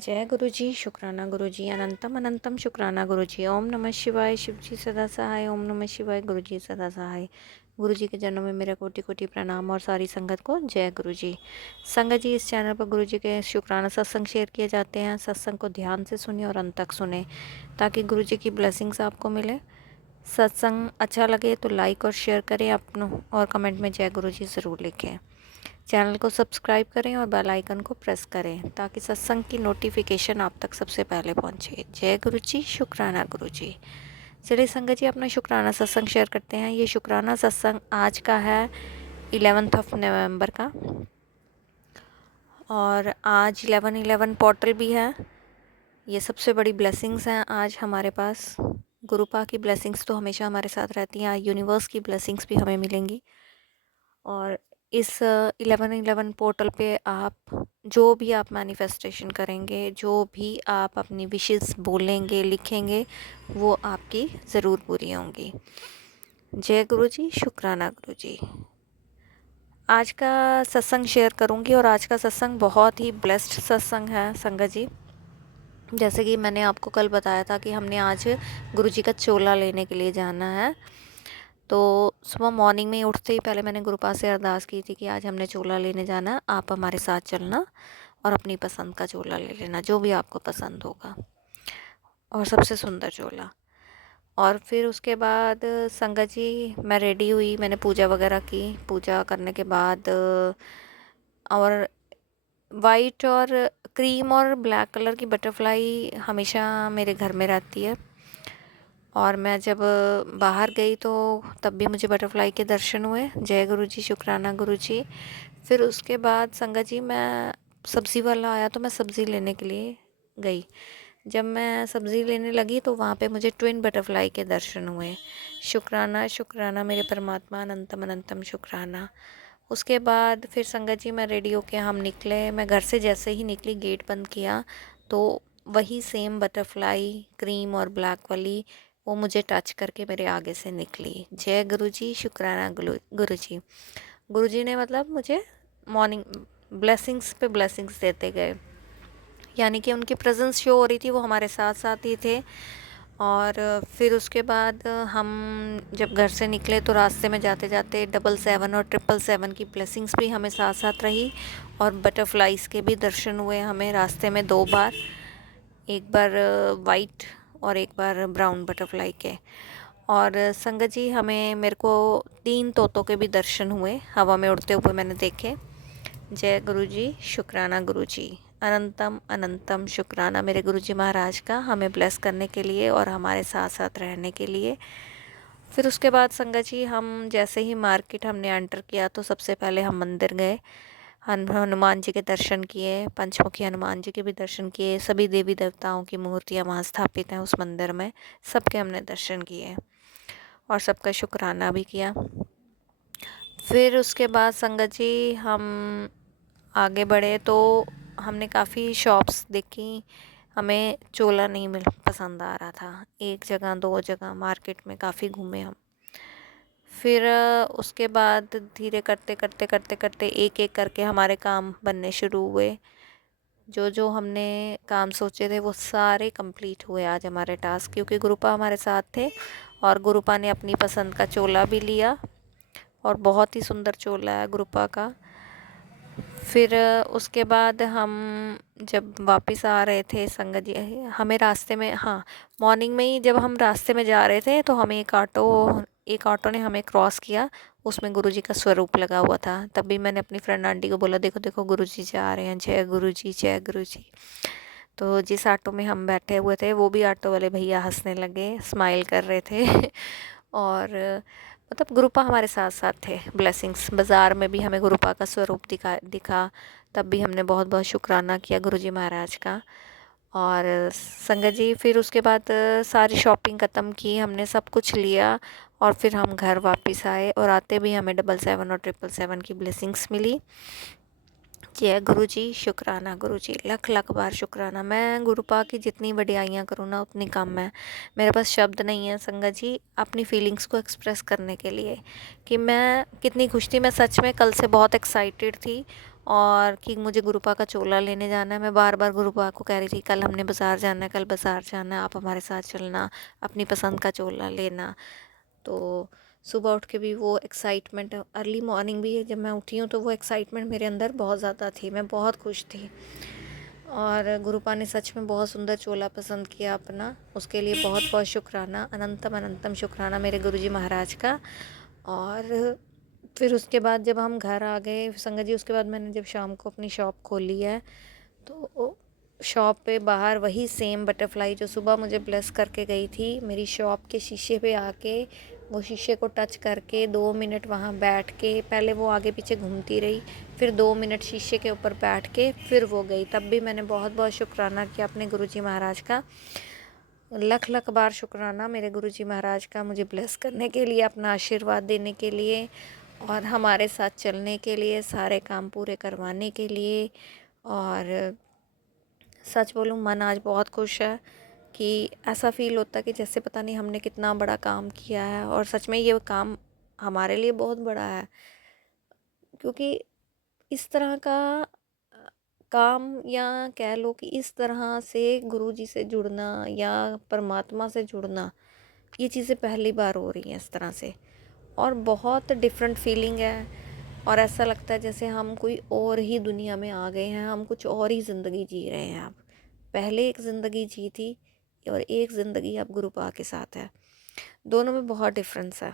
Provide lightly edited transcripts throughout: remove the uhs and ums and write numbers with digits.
जय गुरु जी, शुक्राना गुरु जी, अनंतम अनंतम शुक्राना गुरु जी। ओम नमः शिवाय, शिव जी सदा सहाय। ओम नमः शिवाय, गुरु जी सदा सहाय। गुरु जी के जन्म में मेरा कोटि कोटि प्रणाम और सारी संगत को जय गुरु जी। संगत जी, इस चैनल पर गुरु जी के शुक्राना सत्संग शेयर किए जाते हैं। सत्संग को ध्यान से सुनिए और अंत तक सुने ताकि गुरु जी की ब्लेसिंग्स आपको मिले। सत्संग अच्छा लगे तो लाइक और शेयर करें अपनों, और कमेंट में जय गुरु जी ज़रूर लिखें। चैनल को सब्सक्राइब करें और बेल आइकन को प्रेस करें ताकि सत्संग की नोटिफिकेशन आप तक सबसे पहले पहुंचे। जय गुरु जी, शुक्राना गुरु जी। चलिए संगत जी, अपना शुक्राना सत्संग शेयर करते हैं। ये शुक्राना सत्संग आज का है 11 नवंबर का, और आज 11/11 पोर्टल भी है। ये सबसे बड़ी ब्लेसिंग्स हैं आज हमारे पास। गुरुपा की ब्लेसिंग्स तो हमेशा हमारे साथ रहती हैं, यूनिवर्स की ब्लेसिंग्स भी हमें मिलेंगी। और इस 11/11 पोर्टल पे आप जो भी आप मैनिफेस्टेशन करेंगे, जो भी आप अपनी विशेस बोलेंगे, लिखेंगे, वो आपकी ज़रूर पूरी होंगी। जय गुरु जी, शुक्राना गुरु जी। आज का सत्संग शेयर करूंगी और आज का सत्संग बहुत ही ब्लेस्ड सत्संग है संगत जी। जैसे कि मैंने आपको कल बताया था कि हमने आज गुरु जी का चोला लेने के लिए जाना है। तो सुबह मॉर्निंग में उठते ही पहले मैंने गुरुपा से अरदास की थी कि आज हमने चोला लेने जाना है, आप हमारे साथ चलना और अपनी पसंद का चोला ले लेना, जो भी आपको पसंद होगा, और सबसे सुंदर चोला। और फिर उसके बाद संगत जी मैं रेडी हुई, मैंने पूजा वगैरह की। पूजा करने के बाद और वाइट और क्रीम और ब्लैक कलर की बटरफ्लाई हमेशा मेरे घर में रहती है, और मैं जब बाहर गई तो तब भी मुझे बटरफ्लाई के दर्शन हुए। जय गुरु जी, शुक्राना गुरु जी। फिर उसके बाद संगत जी मैं सब्ज़ी वाला आया तो मैं सब्ज़ी लेने के लिए गई। जब मैं सब्ज़ी लेने लगी तो वहाँ पे मुझे ट्विन बटरफ्लाई के दर्शन हुए। शुक्राना शुक्राना मेरे परमात्मा, अनंतम अनंतम शुक्राना। उसके बाद फिर संगत जी मैं रेडी होके हम निकले। मैं घर से जैसे ही निकली, गेट बंद किया तो वही सेम बटरफ्लाई क्रीम और ब्लैक वाली वो मुझे टच करके मेरे आगे से निकली। जय गुरु जी, शुक्राना गुरु जी। गुरु जी ने मतलब मुझे मॉर्निंग ब्लेसिंग्स पे ब्लेसिंग्स देते गए, यानी कि उनकी प्रेजेंस शो हो रही थी, वो हमारे साथ साथ ही थे। और फिर उसके बाद हम जब घर से निकले तो रास्ते में जाते जाते 777 और 777 की ब्लेसिंग्स भी हमें साथ साथ रही, और बटरफ्लाइज के भी दर्शन हुए हमें रास्ते में 2 बार, एक बार वाइट और एक बार ब्राउन बटरफ्लाई के। और संगत जी हमें मेरे को 3 तोतों के भी दर्शन हुए, हवा में उड़ते हुए मैंने देखे। जय गुरु जी, शुक्राना गुरु जी। अनंतम अनंतम शुक्राना मेरे गुरु जी महाराज का, हमें ब्लेस करने के लिए और हमारे साथ साथ रहने के लिए। फिर उसके बाद संगत जी हम जैसे ही मार्केट हमने एंटर किया तो सबसे पहले हम मंदिर गए। हनुमान जी के दर्शन किए, पंचमुखी हनुमान जी के भी दर्शन किए। सभी देवी देवताओं की मूर्तियाँ वहाँ स्थापित हैं उस मंदिर में, सबके हमने दर्शन किए और सबका शुक्राना भी किया। फिर उसके बाद संगत जी हम आगे बढ़े तो हमने काफ़ी शॉप्स देखी, हमें चोला नहीं मिल पसंद आ रहा था। एक जगह 2 जगह मार्केट में काफ़ी घूमे हम। फिर उसके बाद धीरे करते करते करते करते एक एक करके हमारे काम बनने शुरू हुए। जो जो हमने काम सोचे थे वो सारे कंप्लीट हुए आज हमारे टास्क, क्योंकि गुरुपा हमारे साथ थे और गुरुपा ने अपनी पसंद का चोला भी लिया, और बहुत ही सुंदर चोला है गुरुपा का। फिर उसके बाद हम जब वापस आ रहे थे संगत जी, हमें रास्ते में, हाँ मॉर्निंग में ही जब हम रास्ते में जा रहे थे तो हमें एक ऑटो ने हमें क्रॉस किया। उसमें गुरुजी का स्वरूप लगा हुआ था। तब भी मैंने अपनी फ्रेंड आंटी को बोला, देखो देखो गुरुजी जा रहे हैं, जय गुरु जी, जय गुरु जी। तो जिस ऑटो में हम बैठे हुए थे वो भी ऑटो वाले भैया हंसने लगे, स्माइल कर रहे थे और मतलब गुरुपा हमारे साथ साथ थे। ब्लेसिंग्स बाज़ार में भी हमें गुरुपा का स्वरूप दिखा, तब भी हमने बहुत बहुत शुक्राना किया गुरुजी महाराज का। और संगत जी फिर उसके बाद सारी शॉपिंग ख़त्म की, हमने सब कुछ लिया और फिर हम घर वापस आए, और आते भी हमें 777 और 777 की ब्लेसिंग्स मिली। जय गुरु जी, शुक्राना गुरु जी, लख लख बार शुक्राना। मैं गुरुपा की जितनी वडियाइयाँ करूँ ना उतनी कम है। मेरे पास शब्द नहीं है संगत जी अपनी फीलिंग्स को एक्सप्रेस करने के लिए कि मैं कितनी खुश थी। मैं सच में कल से बहुत एक्साइटेड थी और कि मुझे गुरुपा का चोला लेने जाना है। मैं बार बार गुरुपा को कह रही थी कल हमने बाज़ार जाना है, कल बाज़ार जाना है, आप हमारे साथ चलना, अपनी पसंद का चोला लेना। तो सुबह उठ के भी वो एक्साइटमेंट, अर्ली मॉर्निंग भी जब मैं उठी हूँ तो वो एक्साइटमेंट मेरे अंदर बहुत ज़्यादा थी, मैं बहुत खुश थी। और गुरुपा ने सच में बहुत सुंदर चोला पसंद किया अपना, उसके लिए बहुत बहुत शुक्राना, अनंतम अनंतम शुक्राना मेरे गुरुजी महाराज का। और फिर उसके बाद जब हम घर आ गए संगत जी, उसके बाद मैंने जब शाम को अपनी शॉप खोली है तो शॉप पे बाहर वही सेम बटरफ्लाई जो सुबह मुझे ब्लेस करके गई थी, मेरी शॉप के शीशे पे आके वो शीशे को टच करके 2 मिनट वहाँ बैठ के, पहले वो आगे पीछे घूमती रही, फिर 2 मिनट शीशे के ऊपर बैठ के फिर वो गई। तब भी मैंने बहुत बहुत शुक्राना किया अपने गुरुजी महाराज का, लख लख बार शुक्राना मेरे गुरुजी महाराज का, मुझे ब्लेस करने के लिए, अपना आशीर्वाद देने के लिए और हमारे साथ चलने के लिए, सारे काम पूरे करवाने के लिए। और सच बोलूँ मन आज बहुत खुश है कि ऐसा फ़ील होता है कि जैसे पता नहीं हमने कितना बड़ा काम किया है, और सच में ये काम हमारे लिए बहुत बड़ा है, क्योंकि इस तरह का काम, या कह लो कि इस तरह से गुरुजी से जुड़ना या परमात्मा से जुड़ना, ये चीज़ें पहली बार हो रही हैं इस तरह से, और बहुत डिफरेंट फीलिंग है। और ऐसा लगता है जैसे हम कोई और ही दुनिया में आ गए हैं, हम कुछ और ही ज़िंदगी जी रहे हैं अब। पहले एक ज़िंदगी जी थी और एक ज़िंदगी अब गुरुपा के साथ है, दोनों में बहुत डिफरेंस है।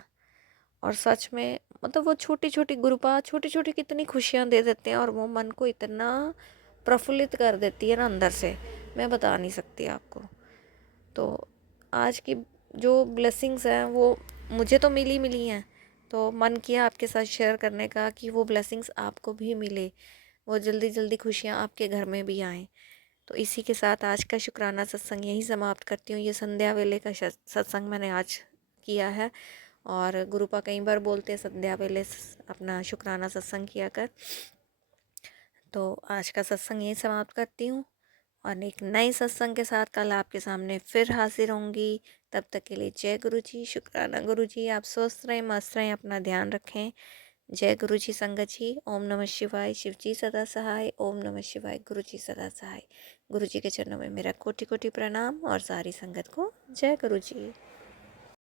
और सच में मतलब वो छोटी छोटी गुरुपा छोटी छोटी कितनी खुशियाँ दे देते हैं, और वो मन को इतना प्रफुल्लित कर देती है ना अंदर से, मैं बता नहीं सकती आपको। तो आज की जो ब्लेसिंग्स हैं वो मुझे तो मिली हैं, तो मन किया आपके साथ शेयर करने का कि वो ब्लेसिंग्स आपको भी मिले, वो जल्दी जल्दी खुशियाँ आपके घर में भी आएँ। तो इसी के साथ आज का शुक्राना सत्संग यहीं समाप्त करती हूँ। ये संध्या वेले का सत्संग मैंने आज किया है, और गुरुपा कई बार बोलते हैं संध्या वेले अपना शुक्राना सत्संग किया कर। तो आज का सत्संग यहीं समाप्त करती हूँ, और एक नए सत्संग के साथ कल आपके सामने फिर हाजिर होंगी। तब तक के लिए जय गुरु जी, शुक्राना गुरु जी, आप स्वस्थ रहें, मस्त रहें, अपना ध्यान रखें। जय गुरु जी संगत जी, ओम नमः शिवाय, शिव जी सदा सहाय, ओम नमः शिवाय, गुरु जी सदा सहाय। गुरु जी के चरणों में मेरा कोटि कोटि प्रणाम, और सारी संगत को जय गुरु जी।